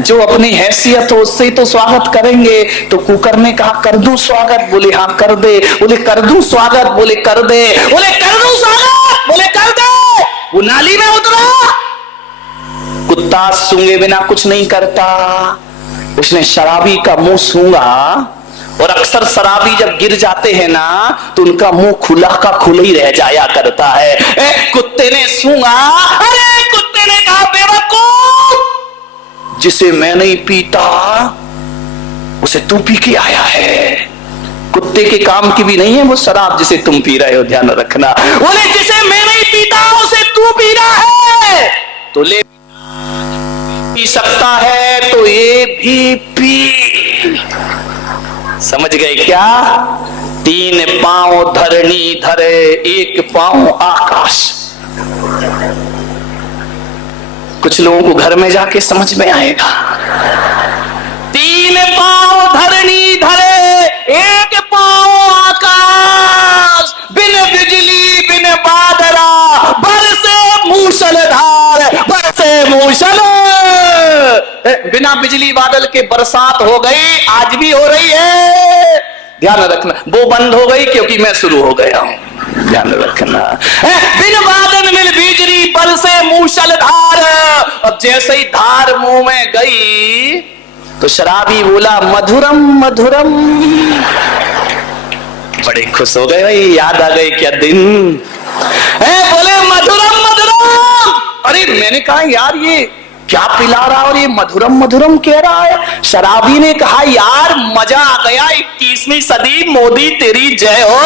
जो अपनी हैसियत हो उससे तो स्वागत करेंगे। तो कुकर ने कहा कर दूं स्वागत, बोले हाँ कर दे। बोले कर दूं स्वागत, बोले कर दे। बोले कर दूं स्वागत, बोले कर दे। वो नाली में उतरा। कुत्ता सूंघे बिना कुछ नहीं करता, उसने शराबी का मुंह सूंघा। और अक्सर शराबी जब गिर जाते हैं ना तो उनका मुंह खुला का खुला ही रह जाया करता है। कुत्ते ने सूंघा। अरे कुत्ते ने कहा बेवकूफ, जिसे मैं नहीं पीता उसे तू पी के आया है। कुत्ते के काम की भी नहीं है वो शराब जिसे तुम पी रहे हो, ध्यान रखना। बोले जिसे मैं नहीं पीता उसे तू पी रहा है, तो ले पी सकता है तो ये भी पी। समझ गए क्या? 3 पांव धरणी धरे, 1 पांव आकाश। कुछ लोगों को घर में जाके समझ में आएगा। 3 पांव धरणी धरे, 1 पांव आकाश। बिन बिजली बिन बादरा, बरसे मूसलधार, बरसे मूसल। बिना बिजली बादल के बरसात हो गई, आज भी हो रही है, ध्यान रखना। वो बंद हो गई क्योंकि मैं शुरू हो गया हूं, ध्यान रखना। बिन बादल मिल बिजली, बरसे मूसलधार। अब जैसे ही धार मुंह में गई तो शराबी बोला मधुरम मधुरम। बड़े खुश हो गए भाई, याद आ गए क्या दिन। बोले मधुरम मधुरम। अरे मैंने कहा यार ये क्या पिला रहा और ये मधुरम मधुरम कह रहा है। शराबी ने कहा यार मजा आ गया, 21वीं सदी, मोदी तेरी जय हो।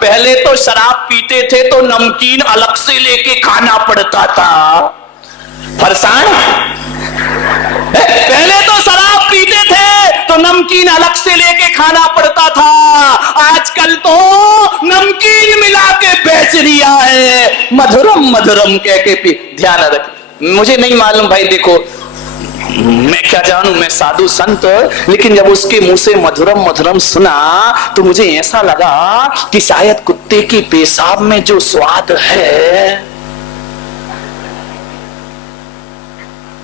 पहले तो शराब पीते थे तो नमकीन अलग से लेके खाना पड़ता था। फरसान, पहले तो शराब पीते थे तो नमकीन अलग से लेके खाना पड़ता था, आजकल तो नमकीन मिला के बेच दिया है, मधुरम मधुरम कह के पी। ध्यान रख, मुझे नहीं मालूम भाई, देखो मैं क्या जानूं, मैं साधु संत, लेकिन जब उसके मुंह से मधुरम मधुरम सुना तो मुझे ऐसा लगा कि शायद कुत्ते की पेशाब में जो स्वाद है,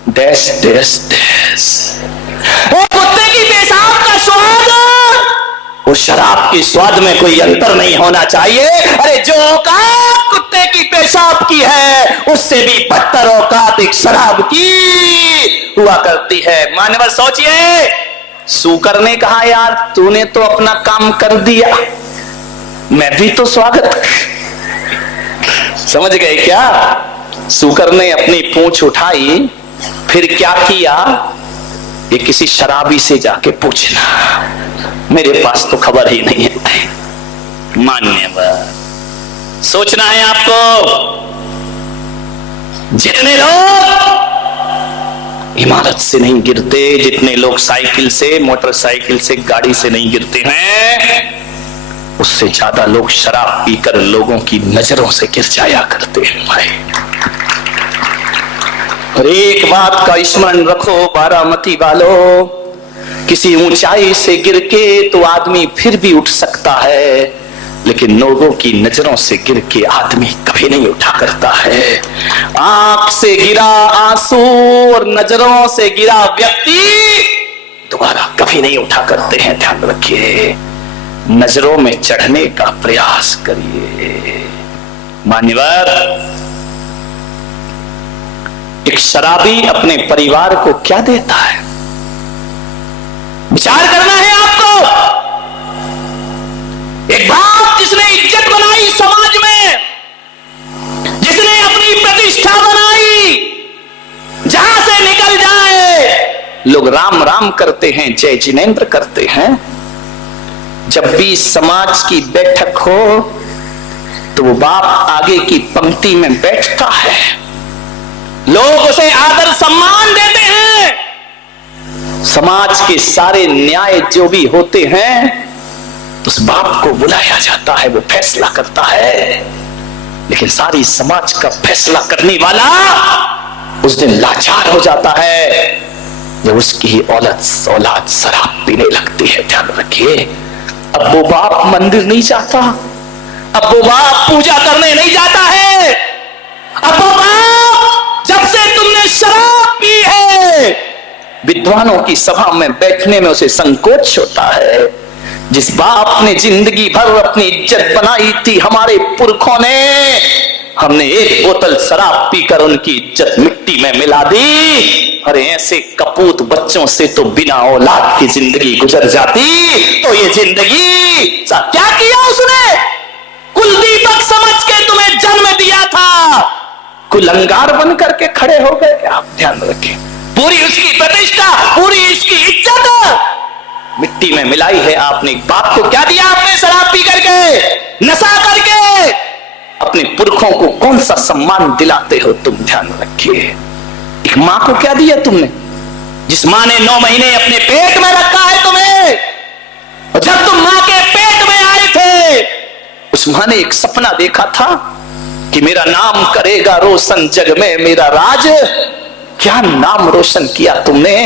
डैश डैश डैश, कुत्ते की पेशाब का स्वाद उस शराब के स्वाद में कोई अंतर नहीं होना चाहिए। अरे जो औकात कुत्ते की पेशाब की है उससे भी बदतर औकात एक शराब की हुआ करती है। मान्यवर सोचिए, सूकर ने कहा यार तूने तो अपना काम कर दिया, मैं भी तो स्वागत। समझ गए क्या? सूकर ने अपनी पूंछ उठाई, फिर क्या किया, ये किसी शराबी से जाके पूछना, मेरे पास तो खबर ही नहीं है। मान्यवर सोचना है आपको, जितने लोग इमारत से नहीं गिरते, जितने लोग साइकिल से, मोटरसाइकिल से, गाड़ी से नहीं गिरते हैं, उससे ज्यादा लोग शराब पीकर लोगों की नजरों से गिर जाया करते हैं भाई। और एक बात का स्मरण रखो बारामती वालों, किसी ऊंचाई से गिर के तो आदमी फिर भी उठ सकता है, लेकिन लोगों की नजरों से गिर के आदमी कभी नहीं उठा करता है। आंख से गिरा आंसू और नजरों से गिरा व्यक्ति दोबारा कभी नहीं उठा करते हैं, ध्यान रखिए। नजरों में चढ़ने का प्रयास करिए। मान्यवर, एक शराबी अपने परिवार को क्या देता है, विचार करना है आपको। एक बाप जिसने इज्जत बनाई समाज में, जिसने अपनी प्रतिष्ठा बनाई, जहां से निकल जाए लोग राम राम करते हैं, जय जिनेंद्र करते हैं। जब भी समाज की बैठक हो तो वो बाप आगे की पंक्ति में बैठता है, लोग उसे आदर सम्मान देते हैं। समाज के सारे न्याय जो भी होते हैं उस बाप को बुलाया जाता है, वो फैसला करता है। लेकिन सारी समाज का फैसला करने वाला उस दिन लाचार हो जाता है जब उसकी ही औलाद शराब पीने लगती है। ध्यान रखिए, अब वो बाप मंदिर नहीं जाता, अब वो बाप पूजा करने नहीं जाता है, अब वो बाप जब से तुमने शराब पी है विद्वानों की सभा में बैठने में उसे संकोच होता है। जिस बाप ने जिंदगी भर अपनी इज्जत बनाई थी हमारे पुरखों ने, हमने एक बोतल शराब पीकर उनकी इज्जत मिट्टी में मिला दी। अरे ऐसे कपूत बच्चों से तो बिना औलाद की जिंदगी गुजर जाती। तो ये जिंदगी क्या किया उसने? कुलदीपक समझ के तुम्हें जन्म दिया था, कुलंगार बन करके खड़े हो गए। आप ध्यान रखें, पूरी उसकी प्रतिष्ठा, पूरी उसकी इज्जत मिट्टी में मिलाई है आपने। बाप को क्या दिया आपने? शराब पी करके, नशा करके अपने पुरखों को कौन सा सम्मान दिलाते हो तुम? ध्यान रखिए। एक मां को क्या दिया तुमने? जिस मां ने 9 महीने अपने पेट में रखा है तुम्हें, और जब तुम मां के पेट में आए थे, उस मां ने एक सपना देखा था कि मेरा नाम करेगा रोशन जग में मेरा राज। क्या नाम रोशन किया तुमने?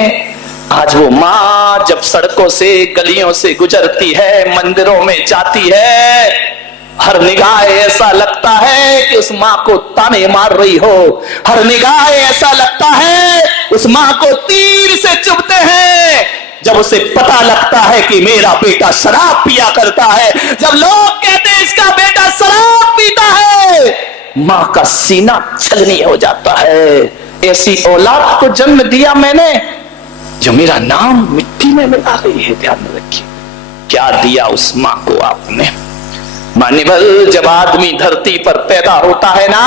आज वो मां जब सड़कों से गलियों से गुजरती है, मंदिरों में जाती है, हर निगाह ऐसा लगता है कि उस मां को ताने मार रही हो। हर निगाह ऐसा लगता है उस मां को तीर से चुभते हैं। जब उसे पता लगता है कि मेरा बेटा शराब पिया करता है, जब लोग कहते हैं इसका बेटा शराब पीता है, मां का सीना छलनी हो जाता है। ऐसी औलाद को जन्म दिया मैंने जो मेरा नाम मिट्टी में मिला रही है। ध्यान रखिए, क्या दिया उस मां को आपने? मानिबल, जब आदमी धरती पर पैदा होता है ना,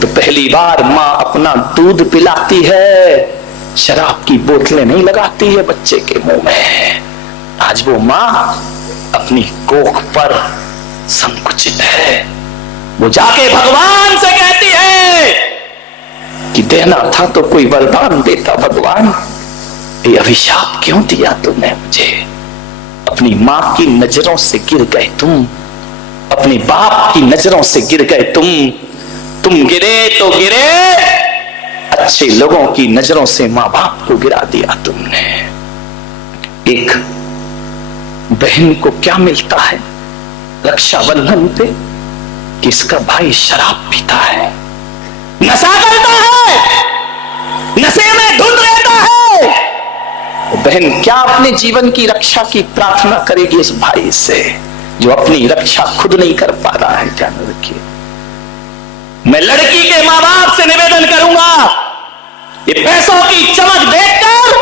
तो पहली बार मां अपना दूध पिलाती है, शराब की बोतलें नहीं लगाती है बच्चे के मुंह में। आज वो मां अपनी कोख पर संकुचित है। वो जाके भगवान से कहती है कि देना था तो कोई वरदान देता भगवान, ये अभिशाप क्यों दिया तुमने मुझे? अपनी मां की नजरों से गिर गए तुम, अपने बाप की नजरों से गिर गए तुम गिरे तो गिरे, अच्छे लोगों की नजरों से मां बाप को गिरा दिया तुमने। एक बहन को क्या मिलता है रक्षाबंधन पे? कि इसका भाई शराब पीता है, नशा करता है, नशे में धुन रहता है। बहन क्या अपने जीवन की रक्षा की प्रार्थना करेगी इस भाई से जो अपनी रक्षा खुद नहीं कर पा रहा है? ध्यान रखिए, मैं लड़की के मां बाप से निवेदन करूंगा, ये पैसों की चमक देखकर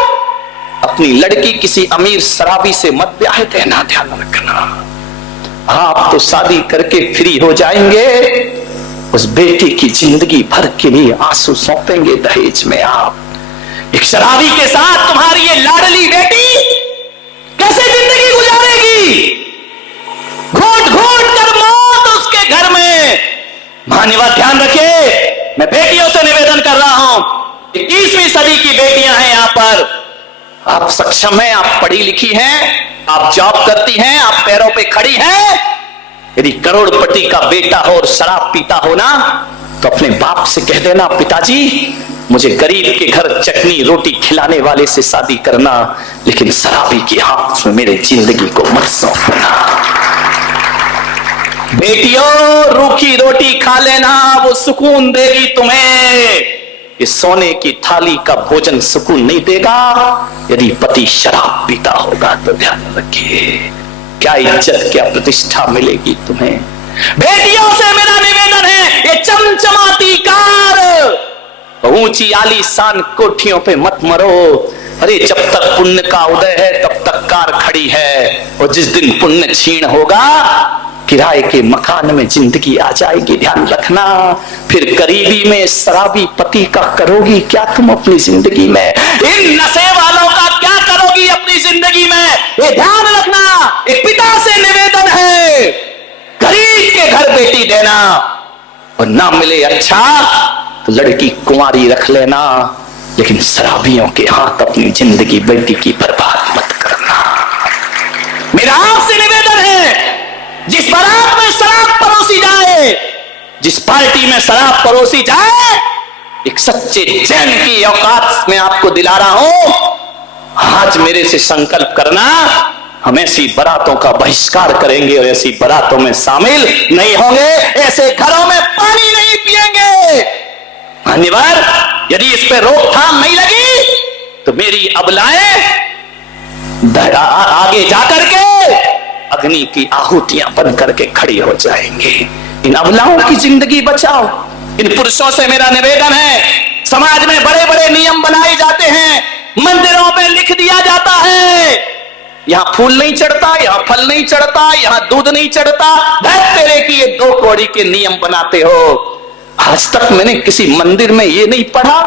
अपनी लड़की किसी अमीर शराबी से मत ब्याह देना। ध्यान रखना, आप तो शादी करके फ्री हो जाएंगे, उस बेटी की जिंदगी भर के लिए आंसू सौंपेंगे दहेज में आप। एक शराबी के साथ तुम्हारी ये लाडली बेटी कैसे जिंदगी गुजारेगी? घोट घोट कर मौत उसके घर में। मान्यवर ध्यान रखिए, मैं बेटियों से निवेदन कर रहा हूं, 21वीं सदी की बेटियां हैं यहां पर। आप सक्षम हैं, आप पढ़ी लिखी हैं, आप जॉब करती हैं, आप पैरों पे खड़ी हैं। यदि करोड़पति का बेटा हो और शराब पीता हो ना, तो अपने बाप से कह देना, पिताजी मुझे गरीब के घर चटनी रोटी खिलाने वाले से शादी करना, लेकिन शराबी के हाथ में मेरे जिंदगी को मत सौंपना। बेटियों, रूखी रोटी खा लेना, वो सुकून देगी तुम्हें। ये सोने की थाली का भोजन सुकून नहीं देगा। यदि पति शराब पीता होगा तो ध्यान रखिए, क्या इज्जत क्या प्रतिष्ठा मिलेगी तुम्हें। बेटियों से मेरा निवेदन है, ये चमचमाती कार ऊंची आलीशान कोठियों पे मत मरो। अरे जब तक पुण्य का उदय है तब तक कार खड़ी है, और जिस दिन पुण्य क्षीण होगा किराए के मकान में जिंदगी आ जाएगी। ध्यान रखना, फिर गरीबी में शराबी पति का करोगी क्या तुम अपनी जिंदगी में? इन नशे वालों का क्या करोगी अपनी जिंदगी में? ये ध्यान रखना। एक पिता से निवेदन है, गरीब के घर बेटी देना, और ना मिले अच्छा तो लड़की कुंवारी रख लेना, लेकिन शराबियों के हाथ अपनी जिंदगी बेटी की बर्बाद मत करना। मेरा आपसे निवेदन है, जिस बारात में शराब परोसी जाए, जिस पार्टी में शराब परोसी जाए, एक सच्चे जैन की औकात में आपको दिला रहा हूं, आज मेरे से संकल्प करना, हम ऐसी बारातों का बहिष्कार करेंगे और ऐसी बारातों में शामिल नहीं होंगे, ऐसे घरों में पानी नहीं पिएंगे। मान्यवर, यदि इस पे रोकथाम नहीं लगी तो मेरी अबलाएं आगे जाकर के अग्नि की आहुतियां बन करके खड़ी हो जाएंगी। इन अबलाओं की जिंदगी बचाओ। इन पुरुषों से मेरा निवेदन है, समाज में बड़े बड़े नियम बनाए जाते हैं, मंदिरों में लिख दिया जाता है, यहां फूल नहीं चढ़ता, यहां फल नहीं चढ़ता, यहां दूध नहीं चढ़ता, भैंस तेरे की ये 2 कौड़ी के नियम बनाते हो। आज तक मैंने किसी मंदिर में ये नहीं पढ़ा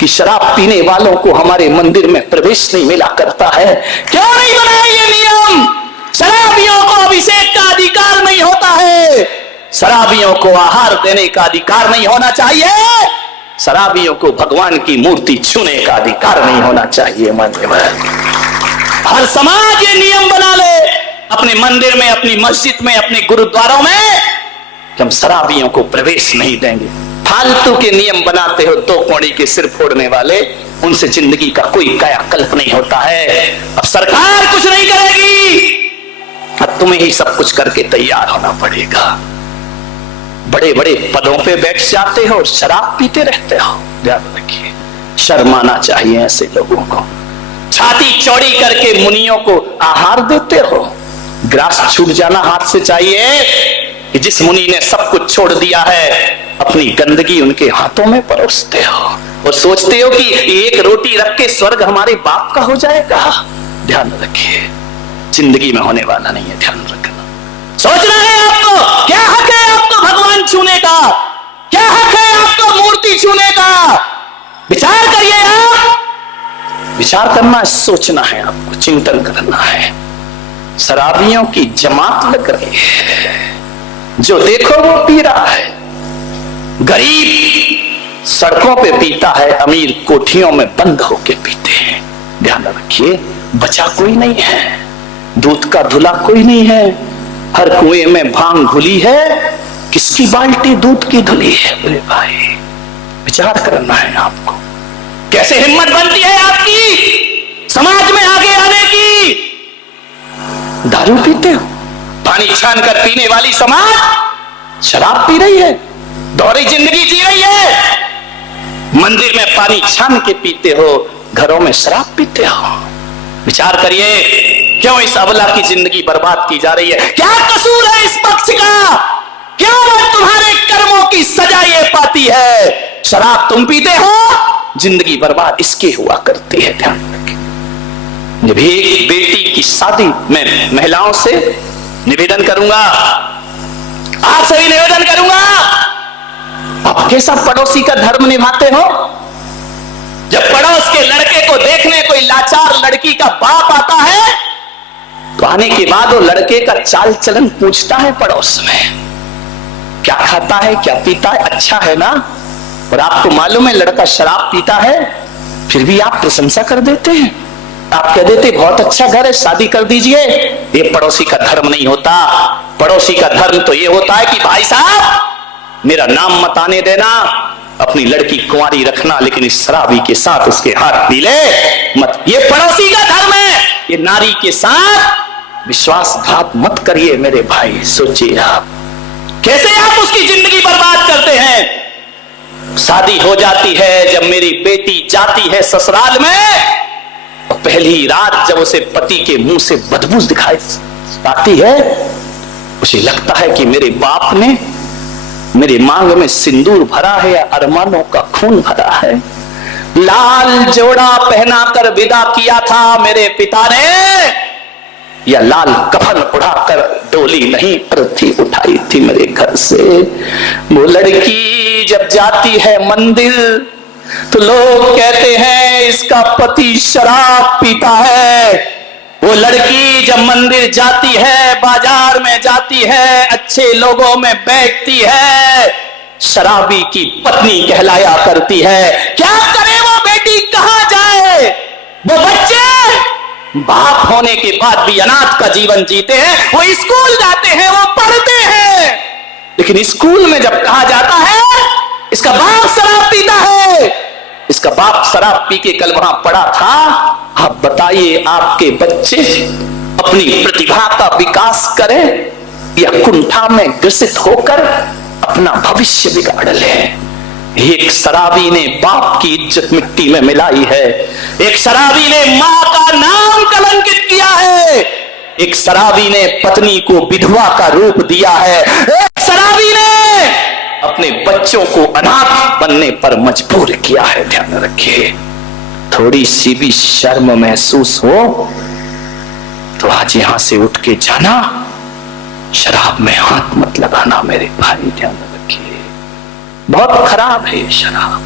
कि शराब पीने वालों को हमारे मंदिर में प्रवेश नहीं मिला करता है। क्यों नहीं बनाए ये नियम? शराबियों को अभिषेक का अधिकार नहीं होता है, शराबियों को आहार देने का अधिकार नहीं होना चाहिए, शराबियों को भगवान की मूर्ति छूने का अधिकार नहीं होना चाहिए। हर समाज ये नियम बना ले अपने मंदिर में, अपनी मस्जिद में, अपने गुरुद्वारों में, कि हम शराबियों को प्रवेश नहीं देंगे। फालतू के नियम बनाते हो 2 कौड़ी के सिर फोड़ने वाले, उनसे जिंदगी का कोई कायाकल्प नहीं होता है। अब सरकार कुछ नहीं करेगी, अब तुम्हें ही सब कुछ करके तैयार होना पड़ेगा। बड़े बड़े पदों पे बैठ जाते हो और शराब पीते रहते हो, ध्यान रखिए। शर्म आना चाहिए ऐसे लोगों को। छाती चौड़ी करके मुनियों को आहार देते हो, ग्रास छूट जाना हाथ से चाहिए कि जिस मुनि ने सब कुछ छोड़ दिया है, अपनी गंदगी उनके हाथों में परोसते हो और सोचते हो कि एक रोटी रख के स्वर्ग हमारे बाप का हो जाएगा। ध्यान रखिए, जिंदगी में होने वाला नहीं है, ध्यान रखना। सोचना है आपको, क्या हक है आपको भगवान छूने का, क्या हक है आपको मूर्ति छूने का? विचार करिए आप, विचार करना है, सोचना है, आपको चिंतन करना है। शराबियों की जमात लग रही है, जो देखो वो पी रहा है। गरीब सड़कों पे पीता है, अमीर कोठियों में बंद होके पीते हैं। ध्यान रखिए, बचा कोई नहीं है, दूध का धुला कोई नहीं है, हर कुएं में भांग घुली है, किसकी बाल्टी दूध की धुली है? मेरे भाई, विचार करना है आपको। कैसे हिम्मत बनती है आपकी समाज में आगे आने की? दारू पीते हो, पानी छान कर पीने वाली समाज शराब पी रही है, दोहरी जिंदगी जी रही है। मंदिर में पानी छान के पीते हो, घरों में शराब पीते हो। विचार करिए, क्यों इस अबला की जिंदगी बर्बाद की जा रही है? क्या कसूर है इस पक्ष का? क्यों वह तुम्हारे कर्मों की सजा ये पाती है? शराब तुम पीते हो, जिंदगी बर्बाद इसकी हुआ करती है। ध्यान रखें। जब एक बेटी की शादी में महिलाओं से निवेदन करूंगा, आपसे भी निवेदन करूंगा, आप कैसा पड़ोसी का धर्म निभाते हो? जब पड़ोस के लड़के को देखने कोई लाचार लड़की का बाप आता है, तो आने के बाद वो लड़के का चाल चलन पूछता है पड़ोस में, क्या खाता है, क्या पीता है, अच्छा है ना? और आपको मालूम है लड़का शराब पीता है, फिर भी आप प्रशंसा कर देते हैं, आप कह देते बहुत अच्छा घर है, शादी कर दीजिए। ये पड़ोसी का धर्म नहीं होता। पड़ोसी का धर्म तो ये होता है कि भाई साहब मेरा नाम मत आने देना, अपनी लड़की कुंवारी रखना, लेकिन इस शराबी के साथ उसके हाथ पीले मत। ये पड़ोसी का धर्म है। ये नारी के साथ विश्वासघात मत करिए मेरे भाई। सोचिए आप कैसे आप उसकी जिंदगी बर्बाद करते हैं। शादी हो जाती है, जब मेरी बेटी जाती है ससुराल में, और पहली रात जब उसे पति के मुंह से बदबू दिखाई आती है, उसे लगता है कि मेरे बाप ने मेरे मांग में सिंदूर भरा है या अरमानों का खून भरा है। लाल जोड़ा पहनाकर विदा किया था मेरे पिता ने, या लाल कफन उड़ाकर डोली नहीं अर्थी उठाई थी मेरे घर से। वो लड़की जब जाती है मंदिर, तो लोग कहते हैं इसका पति शराब पीता है। वो लड़की जब मंदिर जाती है, बाजार में जाती है, अच्छे लोगों में बैठती है, शराबी की पत्नी कहलाया करती है। क्या करे वो बेटी, कहां जाए? वो बच्चे बाप होने के बाद भी अनाथ का जीवन जीते हैं। वो स्कूल जाते हैं, वो पढ़ते हैं, लेकिन स्कूल में जब कहा जाता है इसका बाप शराब पीता है, इसका बाप शराब पी के कल वहां पड़ा था, आप बताइए आपके बच्चे अपनी प्रतिभा का विकास करें या कुंठा में ग्रसित होकर अपना भविष्य बिगाड़ ले? एक शराबी ने बाप की इज्जत मिट्टी में मिलाई है, एक शराबी ने मां का नाम कलंकित किया है, एक शराबी ने पत्नी को विधवा का रूप दिया है, एक शराबी ने अपने बच्चों को अनाथ बनने पर मजबूर किया है। ध्यान रखिए, थोड़ी सी भी शर्म महसूस हो तो आज यहां से उठ के जाना, शराब में हाथ मत लगाना मेरे भाई। ध्यान रखिए, बहुत खराब है ये शराब।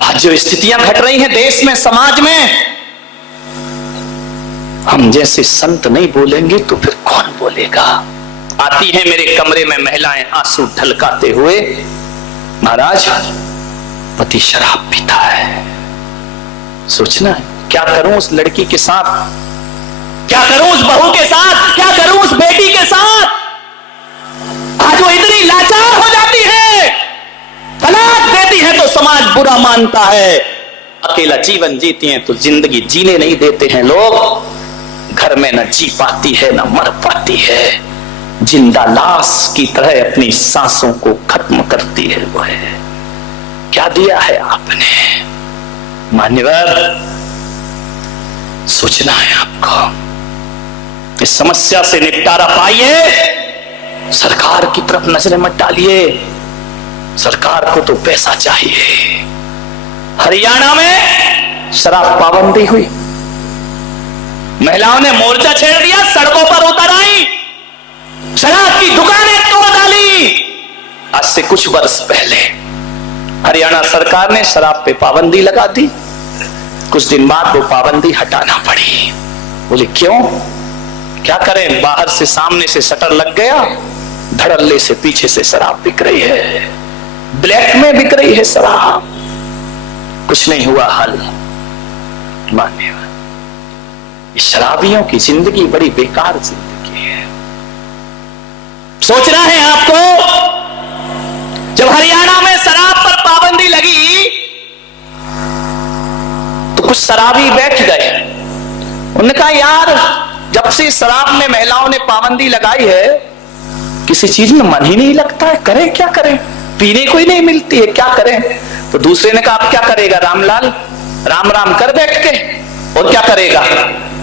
आज जो स्थितियां घट रही हैं देश में, समाज में, हम जैसे संत नहीं बोलेंगे तो फिर कौन बोलेगा। आती है मेरे कमरे में महिलाएं आंसू ढलकाते हुए, महाराज पति शराब पीता है, सोचना है क्या करूं उस लड़की के साथ, क्या करूं उस बहू के साथ, क्या करूं उस बेटी के साथ। आज वो इतनी लाचार हो जाती है, तलाक देती है तो समाज बुरा मानता है, अकेला जीवन जीती हैं तो जिंदगी जीने नहीं देते हैं लोग। घर में न जी पाती है न मर पाती है, जिंदा लाश की तरह अपनी सांसों को खत्म करती है। वो है क्या दिया है आपने। मान्यवर, सोचना है आपको, इस समस्या से निपटारा पाइए। सरकार की तरफ नजरें मत डालिए, सरकार को तो पैसा चाहिए। हरियाणा में शराब पाबंदी हुई, महिलाओं ने मोर्चा छेड़ दिया, सड़कों पर उतर आई, शराब की दुकानें तोड़ डाली। आज से कुछ वर्ष पहले हरियाणा सरकार ने शराब पे पाबंदी लगा दी, कुछ दिन बाद वो पाबंदी हटाना पड़ी। बोले क्यों, क्या करें, बाहर से सामने से शटर लग गया, धड़ल्ले से पीछे से शराब बिक रही है, ब्लैक में बिक रही है शराब, कुछ नहीं हुआ हल। मान्य शराबियों की जिंदगी बड़ी बेकार जिंदगी है। सोचना है आपको, जब हरियाणा में शराब पर पाबंदी लगी तो कुछ शराबी बैठ गए, उन्होंने कहा यार जब से शराब में महिलाओं ने पाबंदी लगाई है किसी चीज में मन ही नहीं लगता है, करें क्या करें, पीने को ही नहीं मिलती है, क्या करें। तो दूसरे ने कहा आप क्या करेगा रामलाल, राम राम कर बैठ के, और क्या करेगा।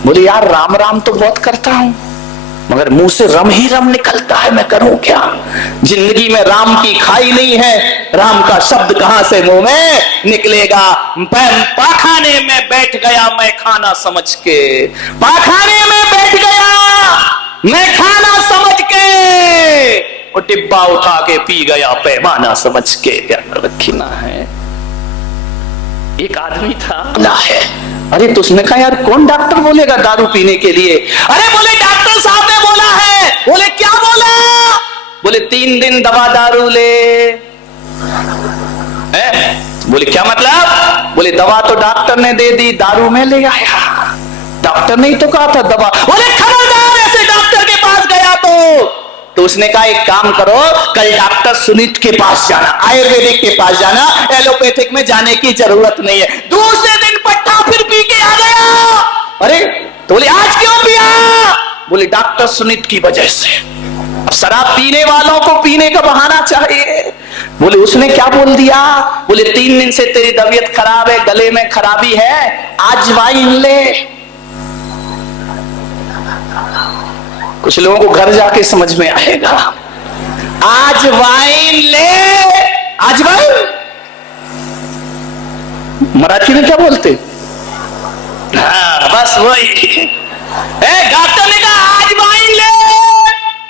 बोले यार राम राम तो बहुत करता हूं मगर मुंह से रम ही रम निकलता है, मैं करूं क्या। जिंदगी में राम की खाई नहीं है, राम का शब्द कहां से मुंह में निकलेगा। पाखाने में बैठ गया मैं खाना समझ के, पाखाने में बैठ गया मैं खाना समझ के, वो डिब्बा उठा के पी गया पैमाना समझ के। ध्यान रखना है। एक आदमी था ना है, अरे तो उसने कहा यार कौन डॉक्टर बोलेगा दारू पीने के लिए। अरे बोले डॉक्टर साहब ने बोला है। बोले क्या बोला। बोले 3 दिन दवा दारू ले। बोले क्या मतलब। बोले दवा तो डॉक्टर ने दे दी, दारू में ले आया, डॉक्टर ने ही तो कहा था दवा। बोले खबरदार ऐसे डॉक्टर के पास गया तो उसने कहा एक काम करो, कल डॉक्टर सुनीत के पास जाना, आयुर्वेदिक के पास जाना, एलोपैथिक में जाने की जरूरत नहीं है। दूसरे दिन पट्टा फिर पी के आ गया। अरे तो बोले आज क्यों पिया। बोले डॉक्टर सुनीत की वजह से। अब शराब पीने वालों को पीने का बहाना चाहिए। बोले उसने क्या बोल दिया। बोले 3 दिन से तेरी तबीयत खराब है, गले में खराबी है, आज वाइन ले। कुछ लोगों को घर जाके समझ में आएगा, आज वाइन ले, आज वाइन। मराठी में क्या बोलते, हाँ बस वही। डॉक्टर ने कहा आज वाइन ले,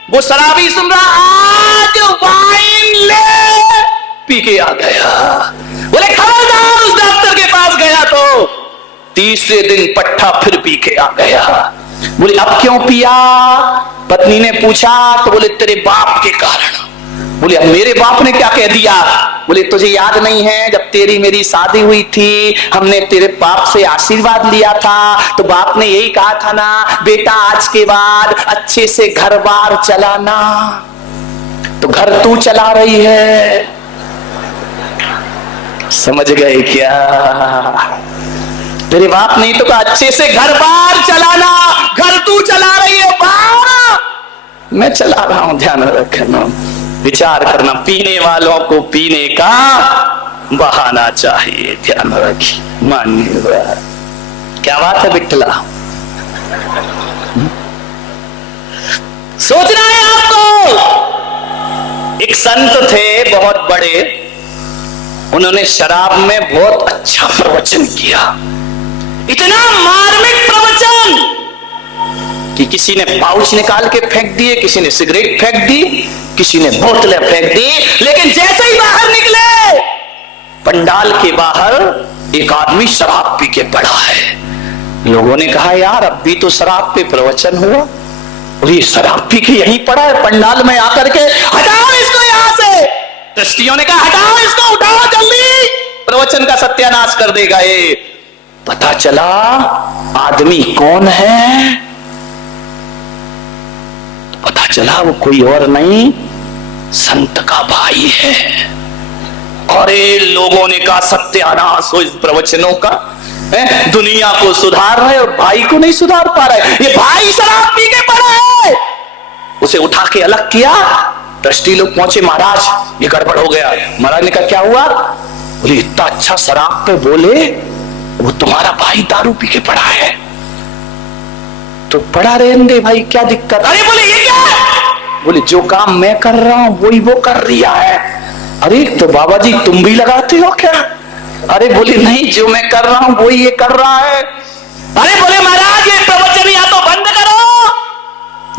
वो शराबी सुन रहा आज वाइन ले, पी के आ गया। बोले खबरदार उस डॉक्टर के पास गया तो तीसरे दिन पट्टा फिर पी के आ गया। बोले अब क्यों पिया। पत्नी ने पूछा तो बोले तेरे बाप के कारण। बोले अब मेरे बाप ने क्या कह दिया। बोले तुझे याद नहीं है जब तेरी मेरी शादी हुई थी, हमने तेरे बाप से आशीर्वाद लिया था, तो बाप ने यही कहा था ना बेटा आज के बाद अच्छे से घर बार चलाना। तो घर तू चला रही है, समझ गए क्या। तेरे बाप नहीं तो कहा अच्छे से घर बार चलाना, घर तू चला रही है, बार मैं चला रहा हूं, ध्यान रखना। विचार करना, पीने वालों को पीने का बहाना चाहिए, ध्यान रखिए। मान्यवर, क्या बात है बिट्टला, सोचना है आपको। एक संत थे बहुत बड़े, उन्होंने शराब में बहुत अच्छा प्रवचन किया, इतना मार्मिक प्रवचन कि किसी ने पाउच निकाल के फेंक दिए, किसी ने सिगरेट फेंक दी, किसी ने बोतलें फेंक दी। लेकिन जैसे ही बाहर निकले, पंडाल के बाहर एक आदमी शराब पी के पड़ा है। लोगों ने कहा यार अब भी तो शराब पे प्रवचन हुआ और ये शराब पी के यहीं पड़ा है पंडाल में आकर के, हटाओ इसको यहां से। ट्रस्टियों ने कहा हटाओ इसको, उठाओ जल्दी, प्रवचन का सत्यानाश कर देगा ये। पता चला आदमी कौन है, पता चला वो कोई और नहीं, संत का भाई है। अरे लोगों ने कहा सत्यानाश हो इस प्रवचनों का, दुनिया को सुधार रहा है और भाई को नहीं सुधार पा रहा है। ये भाई शराब पी के पड़ा है। उसे उठा के अलग किया। ट्रस्टी लोग पहुंचे, महाराज ये गड़बड़ हो गया। महाराज ने कहा क्या हुआ? बोले इतना अच्छा शराब पे बोले, वो तुम्हारा भाई दारू पी के पड़ा है। तो पड़ा रहने दे भाई, क्या दिक्कत? अरे बोले ये क्या? बोले जो काम मैं कर रहा हूं वही वो कर रिया है। अरे तो बाबा जी तुम भी लगाते हो क्या? अरे बोले नहीं, जो मैं कर रहा हूं वही ये कर रहा है। अरे बोले महाराज ये प्रवचन या तो बंद करो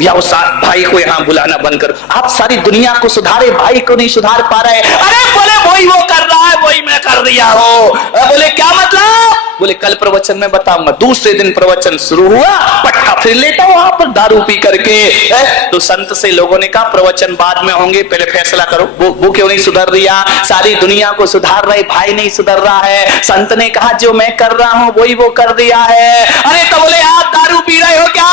या उस भाई को यहां बुलाना बंद करो। आप सारी दुनिया को सुधारे, भाई को नहीं सुधार पा रहे। अरे बोले वही वो कर रहा है, वही मैं कर दिया हो। बोले क्या मतलब? बोले कल प्रवचन में बताऊंगा। दूसरे दिन प्रवचन शुरू हुआ, पटका फिर लेता वहां पर दारू पी करके। तो संत से लोगों ने कहा प्रवचन बाद में होंगे, पहले फैसला करो वो क्यों नहीं सुधर रिया। सारी दुनिया को सुधार रहे, भाई नहीं सुधर रहा है। संत ने कहा जो मैं कर रहा हूं वही वो कर दिया है। अरे तो बोले आप दारू पी रहे हो क्या?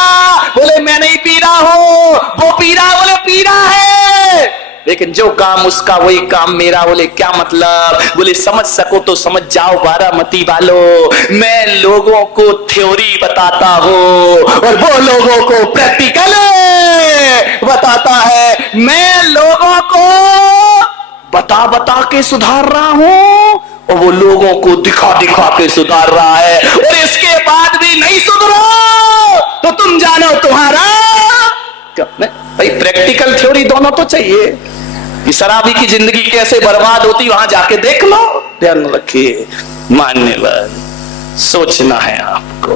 बोले मैं नहीं पी रहा हूं, वो पी रहा। बोले पी रहा है, लेकिन जो काम उसका वही काम मेरा। बोले क्या मतलब? बोले समझ सको तो समझ जाओ बारामती वालों, मैं लोगों को थ्योरी बताता हूं और वो लोगों को प्रैक्टिकल बताता है। मैं लोगों को बता बता के सुधार रहा हूं और वो लोगों को दिखा दिखा के सुधार रहा है। और इसके बाद भी नहीं सुधरो तो तुम जानो तुम्हारा भाई। प्रैक्टिकल थ्योरी दोनों तो चाहिए। कि शराबी की जिंदगी कैसे बर्बाद होती वहां जाके देख लो। ध्यान रखिए, मान्यवर, सोचना है आपको।